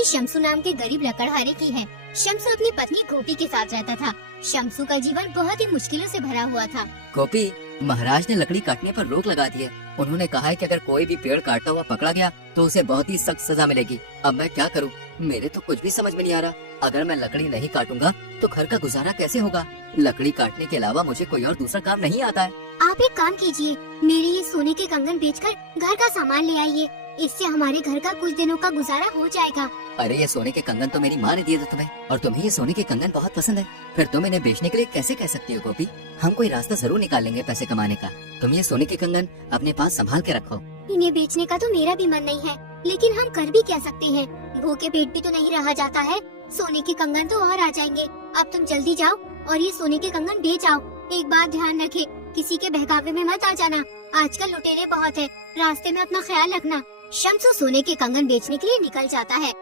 कहानी शम्सू नाम के गरीब लकड़हारे की है। शम्सू अपनी पत्नी गोपी के साथ रहता था। शम्सू का जीवन बहुत ही मुश्किलों से भरा हुआ था। गोपी, महाराज ने लकड़ी काटने पर रोक लगा दी है। उन्होंने कहा है कि अगर कोई भी पेड़ काटता हुआ पकड़ा गया तो उसे बहुत ही सख्त सजा मिलेगी। अब मैं क्या करूं? मेरे तो कुछ भी समझ में नहीं आ रहा। अगर मैं लकड़ी नहीं काटूंगा तो घर का गुजारा कैसे होगा? लकड़ी काटने के अलावा मुझे कोई और दूसरा काम नहीं आता है। आप एक काम कीजिए, मेरे ये सोने के कंगन बेचकर घर का सामान ले आइए। इससे हमारे घर का कुछ दिनों का गुजारा हो जाएगा। अरे ये सोने के कंगन तो मेरी माँ ने दिए थे तुम्हें, और तुम्हें ये सोने के कंगन बहुत पसंद है। फिर तुम इन्हें बेचने के लिए कैसे कह सकती हो गोपी? हम कोई रास्ता जरूर निकालेंगे पैसे कमाने का। तुम ये सोने के कंगन अपने पास संभाल के रखो। इन्हें बेचने का तो मेरा भी मन नहीं है, लेकिन हम कर भी क्या सकते हैं? भूखे पेट भी तो नहीं रहा जाता है। सोने के कंगन तो और आ जाएंगे। अब तुम जल्दी जाओ और ये सोने के कंगन बेच आओ। एक बात ध्यान रखे, किसी के बहकावे में मत आ जाना। आजकल लुटेरे बहुत है, रास्ते में अपना ख्याल रखना। शम्सू सोने के कंगन बेचने के लिए निकल जाता है।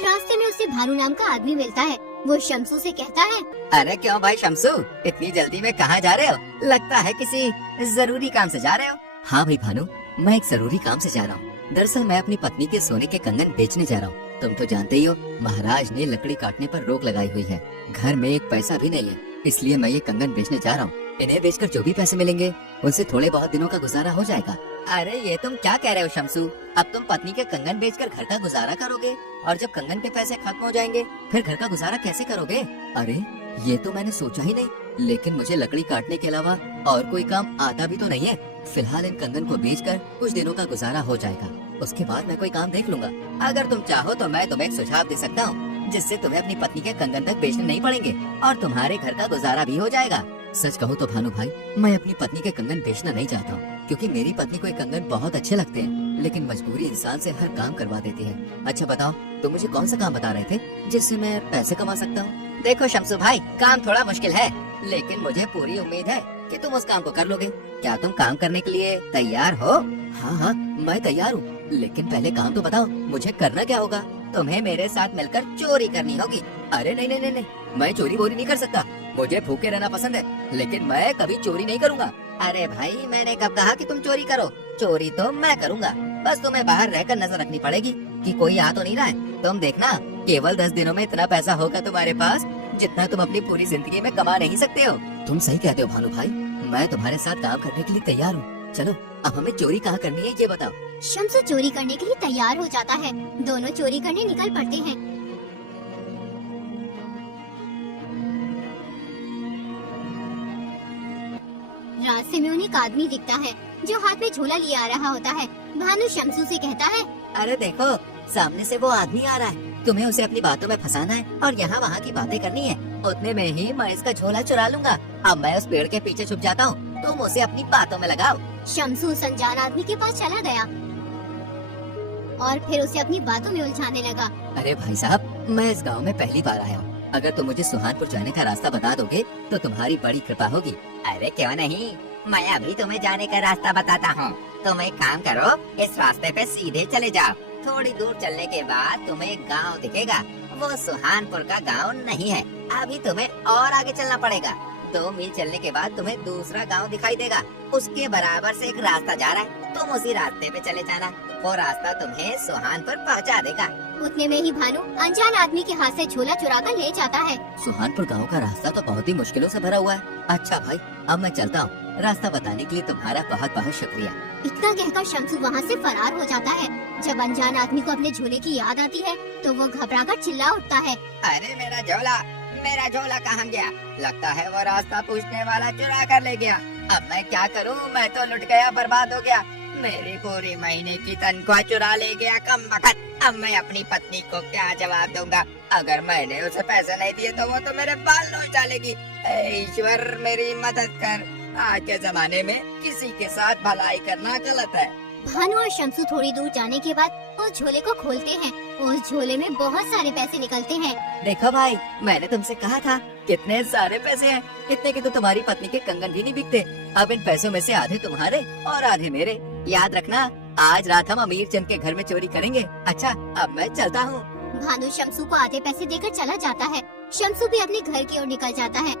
रास्ते में उसे भानु नाम का आदमी मिलता है। वो शम्सू से कहता है, अरे क्यों भाई शम्सू, इतनी जल्दी में कहाँ जा रहे हो? लगता है किसी जरूरी काम से जा रहे हो। हाँ भाई भानु, मैं एक जरूरी काम से जा रहा हूँ। दरअसल मैं अपनी पत्नी के सोने के कंगन बेचने जा रहा हूँ। तुम तो जानते ही हो, महाराज ने लकड़ी काटने पर रोक लगाई हुई है। घर में एक पैसा भी नहीं है, इसलिए मैं ये कंगन बेचने जा रहा हूँ। इन्हें बेचकर जो भी पैसे मिलेंगे उनसे थोड़े बहुत दिनों का गुजारा हो जाएगा। अरे ये तुम क्या कह रहे हो शम्सू? अब तुम पत्नी के कंगन बेचकर घर का गुजारा करोगे, और जब कंगन के पैसे खत्म हो जाएंगे फिर घर का गुजारा कैसे करोगे? अरे ये तो मैंने सोचा ही नहीं, लेकिन मुझे लकड़ी काटने के अलावा और कोई काम आता भी तो नहीं है। फिलहाल इन कंगन को बेचकर कुछ दिनों का गुजारा हो जाएगा, उसके बाद मैं कोई काम देख लूंगा। अगर तुम चाहो तो मैं तुम्हें एक सुझाव दे सकता हूँ, जिससे तुम्हें अपनी पत्नी के कंगन तक बेचने नहीं पड़ेंगे और तुम्हारे घर का गुजारा भी हो जाएगा। सच कहूँ तो भानु भाई, मैं अपनी पत्नी के कंगन बेचना नहीं चाहता हूँ, क्योंकि मेरी पत्नी को ये कंगन बहुत अच्छे लगते हैं, लेकिन मजबूरी इंसान से हर काम करवा देती है। अच्छा बताओ, तुम मुझे कौन सा काम बता रहे थे जिससे मैं पैसे कमा सकता हूँ? देखो शम्सू भाई, काम थोड़ा मुश्किल है, लेकिन मुझे पूरी उम्मीद है कि तुम उस काम को कर लोगे। क्या तुम काम करने के लिए तैयार हो? हाँ हाँ, मैं तैयार हूँ, लेकिन पहले काम तो बताओ, मुझे करना क्या होगा? तुम्हें मेरे साथ मिलकर चोरी करनी होगी। अरे नहीं नहीं नहीं नहीं, मैं चोरी वोरी नहीं कर सकता। मुझे भूखे रहना पसंद है, लेकिन मैं कभी चोरी नहीं करूँगा। अरे भाई, मैंने कब कहा कि तुम चोरी करो? चोरी तो मैं करूँगा, बस तुम्हें बाहर रहकर नजर रखनी पड़ेगी कि कोई आ तो नहीं रहा है। तुम देखना, केवल 10 दिनों में इतना पैसा होगा तुम्हारे पास जितना तुम अपनी पूरी जिंदगी में कमा नहीं सकते हो। तुम सही कहते हो भानु भाई, मैं तुम्हारे साथ काम करने के लिए तैयार हूँ। चलो अब हमें चोरी कहाँ करनी है ये बताओ। शम्सू चोरी करने के लिए तैयार हो जाता है। दोनों चोरी करने निकल पड़ते हैं। रास्ते में उन्हें एक आदमी दिखता है जो हाथ में झोला लिए आ रहा होता है। भानु शम्सू से कहता है, अरे देखो, सामने से वो आदमी आ रहा है। तुम्हें उसे अपनी बातों में फंसाना है और यहाँ वहाँ की बातें करनी है। उतने में ही मैं इसका झोला चुरा लूंगा। अब मैं उस पेड़ के पीछे छुप जाता हूँ, तुम उसे अपनी बातों में लगाओ। शम्सू उस अनजान आदमी के पास चला गया और फिर उसे अपनी बातों में उलझाने लगा। अरे भाई साहब, मैं इस गांव में पहली बार आया हूँ। अगर तुम मुझे सुहानपुर जाने का रास्ता बता दोगे तो तुम्हारी बड़ी कृपा होगी। अरे क्यों नहीं, मैं अभी तुम्हें जाने का रास्ता बताता हूँ। तुम एक काम करो, इस रास्ते पे सीधे चले जाओ। थोड़ी दूर चलने के बाद तुम्हें एक गांव दिखेगा। वो सुहानपुर का गांव नहीं है। अभी तुम्हें और आगे चलना पड़ेगा। 2 मील चलने के बाद तुम्हें दूसरा गांव दिखाई देगा। उसके बराबर से एक रास्ता जा रहा है, तुम उसी रास्ते पे चले जाना। वो रास्ता तुम्हें सुहानपुर पहुंचा देगा। उतने में ही भानु अनजान आदमी के हाथ से झोला चुरा कर ले जाता है। सुहानपुर गांव का रास्ता तो बहुत ही मुश्किलों से भरा हुआ है। अच्छा भाई, अब मैं चलता हूँ। रास्ता बताने के लिए तुम्हारा बहुत बहुत शुक्रिया। इतना कहकर शम्सू वहाँ से फरार हो जाता है। जब अनजान आदमी को अपने झोले की याद आती है तो वो घबराकर चिल्ला उठता है, अरे मेरा झोला कहाँ गया? लगता है वो रास्ता पूछने वाला चुरा कर ले गया। अब मैं क्या करूँ? मैं तो लुट गया, बर्बाद हो गया। मेरी पूरी महीने की तनख्वाह चुरा ले गया कमबख्त। अब मैं अपनी पत्नी को क्या जवाब दूंगा? अगर मैंने उसे पैसे नहीं दिए तो वो तो मेरे बाल नोच डालेगी। ऐ ईश्वर, मेरी मदद कर। आज के जमाने में किसी के साथ भलाई करना गलत है। भानु और शम्सू थोड़ी दूर जाने के बाद उस झोले को खोलते हैं। उस झोले में बहुत सारे पैसे निकलते हैं। देखो भाई, मैंने तुमसे कहा था, कितने सारे पैसे हैं। इतने के तो तुम्हारी पत्नी के कंगन भी नहीं बिकते। अब इन पैसों में से आधे तुम्हारे और आधे मेरे। याद रखना, आज रात हम अमीर चंद के घर में चोरी करेंगे। अच्छा, अब मैं चलता हूँ। भानु शम्सू को आधे पैसे देकर चला जाता है। शम्सू भी अपने घर की ओर निकल जाता है।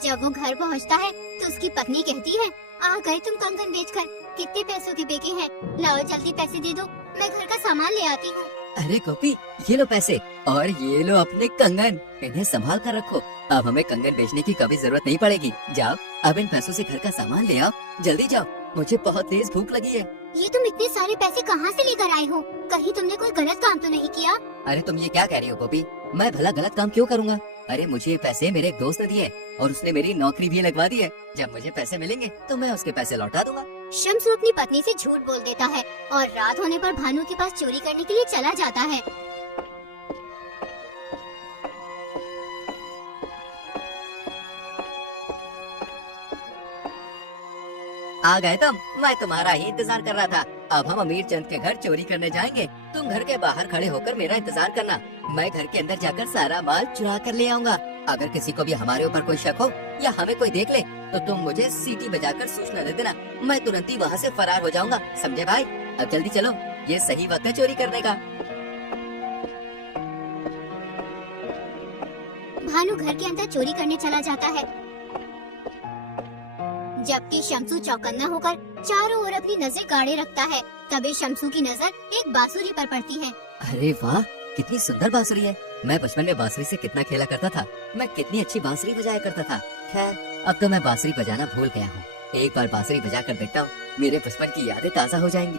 जब वो घर पहुंचता है तो उसकी पत्नी कहती है, आ गए तुम कंगन बेचकर, कितने पैसों के बेचे हैं? लाओ जल्दी पैसे दे दो, मैं घर का सामान ले आती हूँ। अरे गोपी, ये लो पैसे और ये लो अपने कंगन, इन्हें संभाल कर रखो। अब हमें कंगन बेचने की कभी जरूरत नहीं पड़ेगी। जाओ अब इन पैसों से घर का सामान ले आओ, जल्दी जाओ, मुझे बहुत तेज भूख लगी है। ये तुम इतने सारे पैसे कहाँ से लेकर आए हो? कहीं तुमने कोई गलत काम तो नहीं किया? अरे तुम ये क्या कह रही हो गोपी, मैं भला गलत काम क्यों करूँगा? अरे मुझे ये पैसे मेरे एक दोस्त ने दिए और उसने मेरी नौकरी भी लगवा दी है। जब मुझे पैसे मिलेंगे तो मैं उसके पैसे लौटा दूंगा। शम्सू अपनी पत्नी से झूठ बोल देता है और रात होने पर भानु के पास चोरी करने के लिए चला जाता है। आ गए तुम, मैं तुम्हारा ही इंतजार कर रहा था। अब हम अमीर चंद के घर चोरी करने जाएंगे। तुम घर के बाहर खड़े होकर मेरा इंतजार करना, मैं घर के अंदर जाकर सारा माल चुरा कर ले आऊंगा। अगर किसी को भी हमारे ऊपर कोई शक हो या हमें कोई देख ले तो तुम मुझे सीटी बजाकर सूचना दे देना, मैं तुरंत ही वहाँ से फरार हो जाऊंगा। समझे भाई? अब जल्दी चलो, ये सही वक्त है चोरी करने का। भानु घर के अंदर चोरी करने चला जाता है, जबकि शम्सू चौकन्ना होकर चारों ओर अपनी नजर गाड़े रखता है। तभी शम्सू की नजर एक बांसुरी पर पड़ती है। अरे वाह, कितनी सुंदर बांसुरी है। मैं बचपन में बांसुरी से कितना खेला करता था, मैं कितनी अच्छी बांसुरी बजाया करता था। खैर अब तो मैं बांसुरी बजाना भूल गया हूँ। एक बार बांसुरी बजा कर देखता हूँ, मेरे बचपन की यादें ताज़ा हो जाएंगी।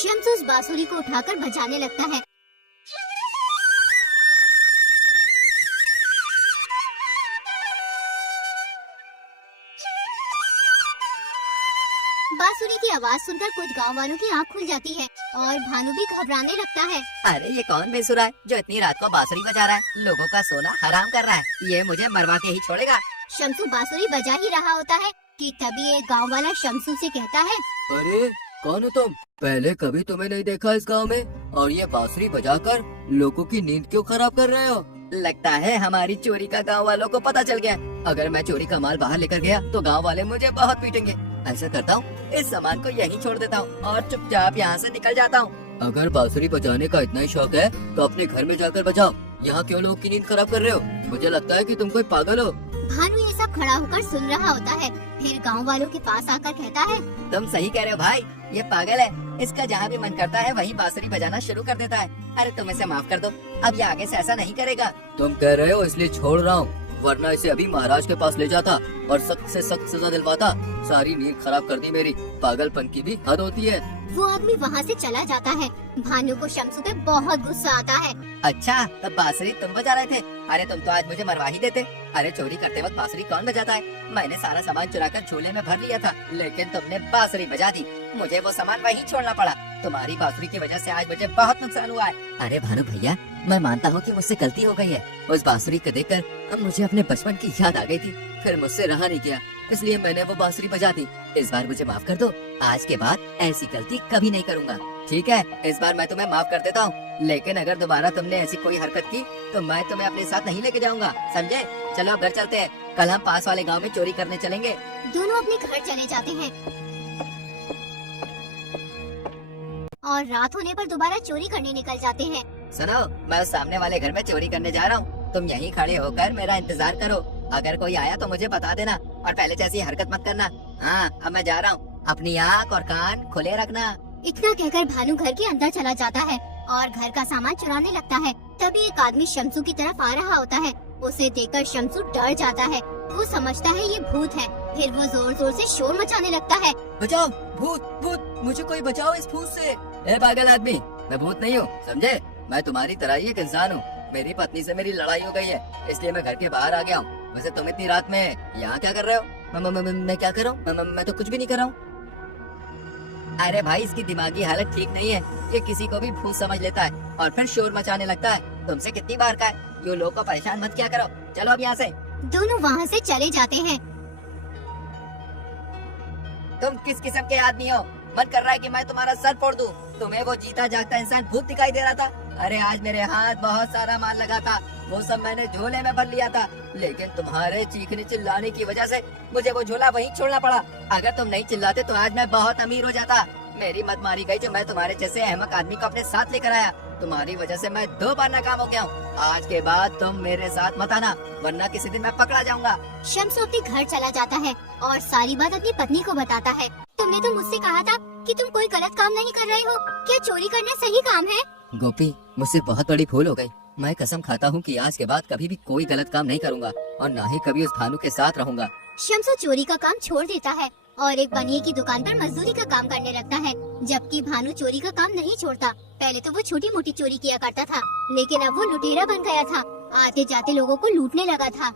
शम्सू उस बांसुरी को उठाकर बजाने लगता है। बांसुरी की आवाज सुनकर कुछ गांव वालों की आंख खुल जाती है और भानु भी घबराने लगता है। अरे ये कौन बेसुरा है जो इतनी रात को बांसुरी बजा रहा है? लोगों का सोना हराम कर रहा है, ये मुझे मरवा के ही छोड़ेगा। शम्सू बांसुरी बजा ही रहा होता है कि तभी एक गांव वाला शम्सू से कहता है, अरे कौन हो तुम? पहले कभी तुम्हें नहीं देखा इस गांव में, और ये बांसुरी बजाकर लोगों की नींद क्यों खराब कर रहे हो? लगता है हमारी चोरी का गांव वालों को पता चल गया। अगर मैं चोरी का माल बाहर लेकर गया तो गांव वाले मुझे बहुत पीटेंगे। ऐसा करता हूँ, इस सामान को यहीं छोड़ देता हूँ और चुपचाप यहाँ से निकल जाता हूँ। अगर बांसुरी बजाने का इतना ही शौक है तो अपने घर में जाकर बजाओ, यहाँ क्यों लोगों की नींद खराब कर रहे हो? मुझे लगता है कि तुम कोई पागल हो। भानु ये सब खड़ा होकर सुन रहा होता है, फिर गांव वालों के पास आकर कहता है, तुम सही कह रहे हो भाई, ये पागल है। इसका जहाँ भी मन करता है वहीं बांसुरी बजाना शुरू कर देता है। अरे तुम इसे माफ कर दो, अब ये आगे से ऐसा नहीं करेगा। तुम कह रहे हो इसलिए छोड़ रहा हूँ, वरना इसे अभी महाराज के पास ले जाता और सख्त से सख्त सजा दिलवाता। सारी नींद खराब कर दी मेरी, पागलपन की भी हद होती है। वो आदमी वहाँ से चला जाता है। भानु को शम्सू पे बहुत गुस्सा आता है। अच्छा, तब बांसुरी तुम बजा रहे थे? अरे तुम तो आज मुझे मरवा ही देते। अरे चोरी करते वक्त बांसुरी कौन बजाता है? मैंने सारा सामान चुराकर झूले में भर लिया था, लेकिन तुमने बांसुरी बजा दी, मुझे वो सामान वहीं छोड़ना पड़ा। तुम्हारी बांसुरी की वजह से आज मुझे बहुत नुकसान हुआ है। अरे भानु भैया, मैं मानता हूँ कि मुझसे गलती हो गई है। उस बांसुरी को देखकर अब मुझे अपने बचपन की याद आ गई थी, फिर मुझसे रहा नहीं गया, इसलिए मैंने वो बांसुरी बजा दी। इस बार मुझे माफ कर दो, आज के बाद ऐसी गलती कभी नहीं करूँगा। ठीक है, इस बार मैं तुम्हें माफ कर देता हूँ, लेकिन अगर दोबारा तुमने ऐसी कोई हरकत की तो मैं तुम्हें अपने साथ नहीं लेके जाऊंगा, समझे? चलो अब घर चलते हैं, कल हम पास वाले गांव में चोरी करने चलेंगे। दोनों अपने घर चले जाते हैं और रात होने पर दोबारा चोरी करने निकल जाते हैं। सुनो, मैं उस सामने वाले घर में चोरी करने जा रहा हूँ, तुम यहीं खड़े होकर मेरा इंतजार करो। अगर कोई आया तो मुझे बता देना और पहले जैसी हरकत मत करना। हाँ, अब मैं जा रहा हूँ, अपनी आँख और कान खुले रखना। इतना कहकर भानु घर के अंदर चला जाता है और घर का सामान चुराने लगता है। तभी एक आदमी शम्सू की तरफ आ रहा होता है। उसे देखकर शम्सू डर जाता है, वो समझता है ये भूत है। फिर वो जोर जोर से शोर मचाने लगता है, बचाओ, भूत भूत, मुझे कोई बचाओ इस भूत से। ए पागल आदमी, मैं भूत नहीं हूँ, समझे? मैं तुम्हारी तरह ही एक इंसान हूँ। मेरी पत्नी से मेरी लड़ाई हो गई है, इसलिए मैं घर के बाहर आ गया हूँ। वैसे तुम इतनी रात में यहाँ क्या कर रहे हो? मैं क्या कर रहा हूँ? मैं तो कुछ भी नहीं कर रहा हूँ। अरे भाई, इसकी दिमागी हालत ठीक नहीं है, ये किसी को भी भूत समझ लेता है और फिर शोर मचाने लगता है। तुमसे कितनी बार कहा है, ये लोग को परेशान मत किया करो। चलो अब यहाँ से। दोनों वहाँ से चले जाते हैं। तुम किस किस्म के आदमी हो? मन कर रहा है कि मैं तुम्हारा सर फोड़ दूं। तुम्हें वो जीता जागता इंसान भूत दिखाई दे रहा था? अरे आज मेरे हाथ बहुत सारा माल लगा था, वो सब मैंने झोले में भर लिया था, लेकिन तुम्हारे चीखने चिल्लाने की वजह से मुझे वो झोला वहीं छोड़ना पड़ा। अगर तुम नहीं चिल्लाते तो आज मैं बहुत अमीर हो जाता। मेरी मत मारी गई जो मैं तुम्हारे जैसे अहमक आदमी को अपने साथ लेकर आया। तुम्हारी वजह से मैं 2 बार नाकाम हो गया हूँ। आज के बाद तुम मेरे साथ मत आना, वरना किसी दिन मैं पकड़ा जाऊंगा। शम्सू अपने घर चला जाता है और सारी बात अपनी पत्नी को बताता है। तुमने तो मुझसे कहा था कि तुम कोई गलत काम नहीं कर रहे हो, क्या चोरी करना सही काम है? गोपी, मुझसे बहुत बड़ी भूल हो गई। मैं कसम खाता हूँ कि आज के बाद कभी भी कोई गलत काम नहीं करूँगा और ना ही कभी उस भानु के साथ रहूँगा। शम्सू चोरी का काम छोड़ देता है और एक बनिए की दुकान पर मजदूरी का काम करने लगता है, जबकि भानु चोरी का काम नहीं छोड़ता। पहले तो वो छोटी मोटी चोरी किया करता था, लेकिन अब वो लुटेरा बन गया था, आते जाते लोगों को लूटने लगा था।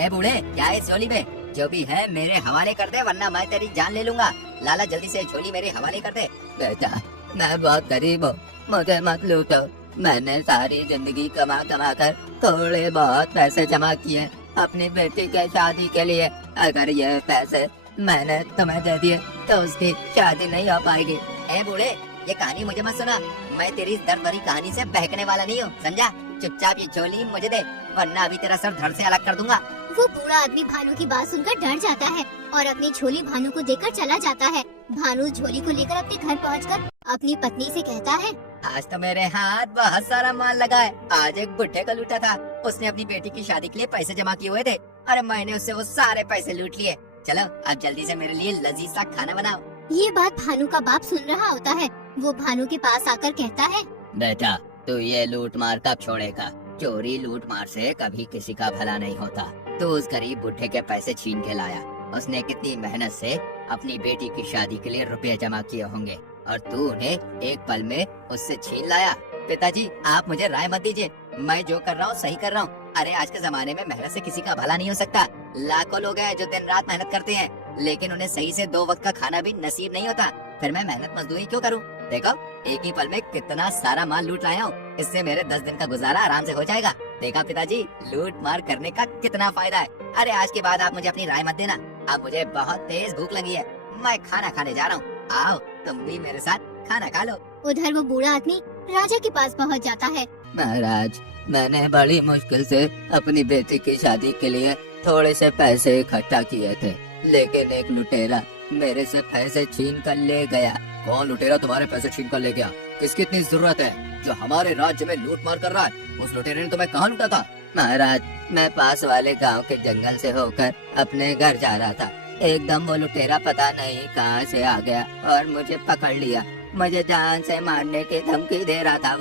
ए बूढ़े, क्या है इस झोली में? जो भी है मेरे हवाले कर दे, वरना मैं तेरी जान ले लूंगा। लाला, जल्दी से झोली मेरे हवाले कर दे। बेटा, मैं बहुत गरीब हूँ, मुझे मत लूटो। मैंने सारी जिंदगी कमा कमा कर थोड़े बहुत पैसे जमा किए अपनी बेटी के शादी के लिए। अगर ये पैसे मैंने तुम्हें दे दिए तो उसकी शादी नहीं हो पाएगी। ए बूढ़े, ये कहानी मुझे मत सुना। मैं तेरी इस दर्द भरी कहानी से बहकने वाला नहीं हूँ, समझा? चुपचाप ये झोली मुझे दे, वरना अभी तेरा सर धड़ से अलग कर दूंगा। वो बूढ़ा आदमी भानु की बात सुनकर डर जाता है और अपनी झोली भानु को देकर चला जाता है। भानु झोली को लेकर अपने घर पहुंचकर अपनी पत्नी से कहता है, आज तो मेरे हाथ बहुत सारा माल लगा है। आज एक बुढ़े को लूटा था, उसने अपनी बेटी की शादी के लिए पैसे जमा किए हुए थे और मैंने उससे वो सारे पैसे लूट लिए। चलो अब जल्दी से मेरे लिए लजीज सा खाना बनाओ। ये बात भानु का बाप सुन रहा होता है। वो भानु के पास आकर कहता है, बेटा, तू ये लूट मार कब छोड़ेगा? चोरी लूट मार से कभी किसी का भला नहीं होता। तू उस गरीब बुढ़े के पैसे छीन के लाया। उसने कितनी मेहनत से अपनी बेटी की शादी के लिए रुपए जमा किए होंगे और तू उन्हें एक पल में उससे छीन लाया। पिताजी, आप मुझे राय मत दीजिए, मैं जो कर रहा हूँ सही कर रहा हूँ। अरे आज के जमाने में मेहनत से किसी का भला नहीं हो सकता। लाखों लोग हैं जो दिन रात मेहनत करते हैं, लेकिन उन्हें सही से 2 वक्त का खाना भी नसीब नहीं होता। फिर मैं मेहनत मजदूरी क्यों करूँ? देखो, एक ही पल में कितना सारा माल लूट लाया हूँ। इससे मेरे 10 दिन का गुजारा आराम से हो जाएगा। देखा पिताजी, लूट मार करने का कितना फायदा है। अरे आज के बाद आप मुझे अपनी राय मत देना। अब मुझे बहुत तेज भूख लगी है, मैं खाना खाने जा रहा हूँ। आओ तुम भी मेरे साथ खाना खा लो। उधर वो बूढ़ा आदमी राजा के पास पहुंच जाता है। महाराज, मैंने बड़ी मुश्किल से अपनी बेटी की शादी के लिए थोड़े से पैसे इकट्ठा किए थे, लेकिन एक लुटेरा मेरे से पैसे छीन कर ले गया। कौन लुटेरा तुम्हारे पैसे छीन कर ले गया? किसकी इतनी जरूरत है जो हमारे राज्य में लूट मार कर रहा है? उस लुटेरे ने तुम्हें कहाँ लूटा था? महाराज, मैं पास वाले गांव के जंगल से होकर अपने घर जा रहा था। एकदम वो लुटेरा पता नहीं कहाँ से आ गया और मुझे पकड़ लिया। मुझे जान से मारने की धमकी दे रहा था।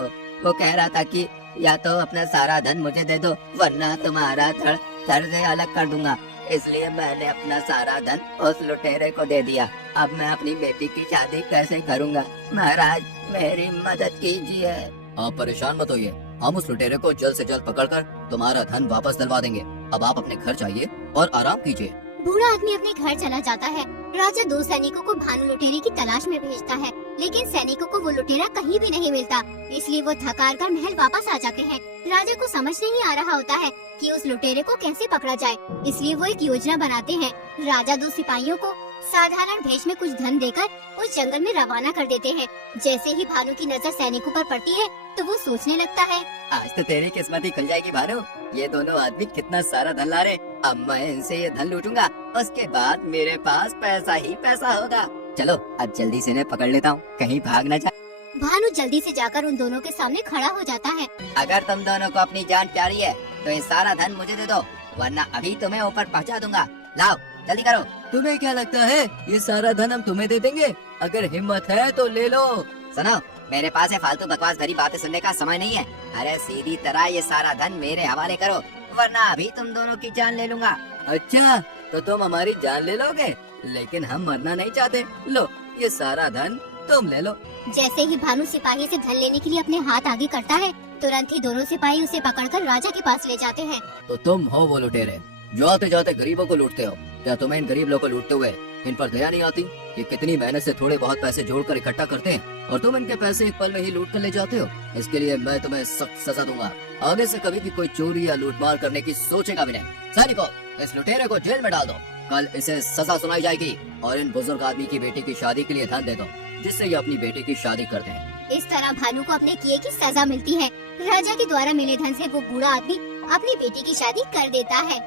वो कह रहा था कि या तो अपना सारा धन मुझे दे दो, वरना तुम्हारा धड़ से अलग कर दूंगा। इसलिए मैंने अपना सारा धन उस लुटेरे को दे दिया। अब मैं अपनी बेटी की शादी कैसे करूंगा? महाराज, मेरी मदद कीजिए। आप परेशान मत होइए, हम उस लुटेरे को जल्द से जल्द पकड़कर तुम्हारा धन वापस दिलवा देंगे। अब आप अपने घर जाइए और आराम कीजिए। बूढ़ा आदमी अपने घर चला जाता है। राजा 2 सैनिकों को भानु लुटेरे की तलाश में भेजता है, लेकिन सैनिकों को वो लुटेरा कहीं भी नहीं मिलता। इसलिए वो थकार कर महल वापस आ जाते हैं। राजा को समझ नहीं आ रहा होता है कि उस लुटेरे को कैसे पकड़ा जाए, इसलिए वो एक योजना बनाते हैं। राजा 2 सिपाहियों को साधारण भेष में कुछ धन देकर उस जंगल में रवाना कर देते हैं। जैसे ही भानु की नजर सैनिकों पर पड़ती है तो वो सोचने लगता है, आज तो तेरी किस्मत ही खुल जाएगी भानु। ये दोनों आदमी कितना सारा धन ला रहे। अब मैं इनसे ये धन लूटूंगा, उसके बाद मेरे पास पैसा ही पैसा होगा। चलो अब जल्दी से इन्हें पकड़ लेता हूँ, कहीं भाग न जाए। भानु जल्दी से जाकर उन दोनों के सामने खड़ा हो जाता है। अगर तुम दोनों को अपनी जान प्यारी है तो ये सारा धन मुझे दे दो, वरना अभी तुम्हें ऊपर पहुंचा दूंगा। लाओ जल्दी करो। तुम्हें क्या लगता है ये सारा धन हम तुम्हें दे देंगे? अगर हिम्मत है तो ले लो। सुनो, मेरे पास है फालतू बकवास भरी बातें सुनने का समय नहीं है। अरे सीधी तरह ये सारा धन मेरे हवाले करो, वरना अभी तुम दोनों की जान ले लूंगा। अच्छा, तो तुम हमारी जान ले लोगे, लेकिन हम मरना नहीं चाहते। लो ये सारा धन तुम ले लो। जैसे ही भानु सिपाही से धन लेने के लिए अपने हाथ आगे करता है, तुरंत ही दोनों सिपाही उसे पकड़कर राजा के पास ले जाते हैं। तो तुम हो वो लुटेरे जो आते जाते गरीबों को लूटते हो। क्या तुम्हें इन गरीब लोगों को लूटते हुए इन पर दया नहीं आती कि कितनी मेहनत से थोड़े बहुत पैसे जोड़कर इकट्ठा करते हैं और तुम इनके पैसे एक पल में ही लूट कर ले जाते हो? इसके लिए मैं तुम्हें सख्त सजा दूंगा। आगे से कभी भी कोई चोरी या लूटमार करने की सोचेगा भी नहीं। सैनिकों, इस लुटेरे को जेल में डाल दो। कल इसे सजा सुनाई जाएगी और इन बुजुर्ग आदमी की बेटी की शादी के लिए धन दे दो, जिससे ये अपनी बेटी की शादी करते हैं। इस तरह भानु को अपने किए की सजा मिलती है। राजा के द्वारा मिले धन से वो बूढ़ा आदमी अपनी बेटी की शादी कर देता है।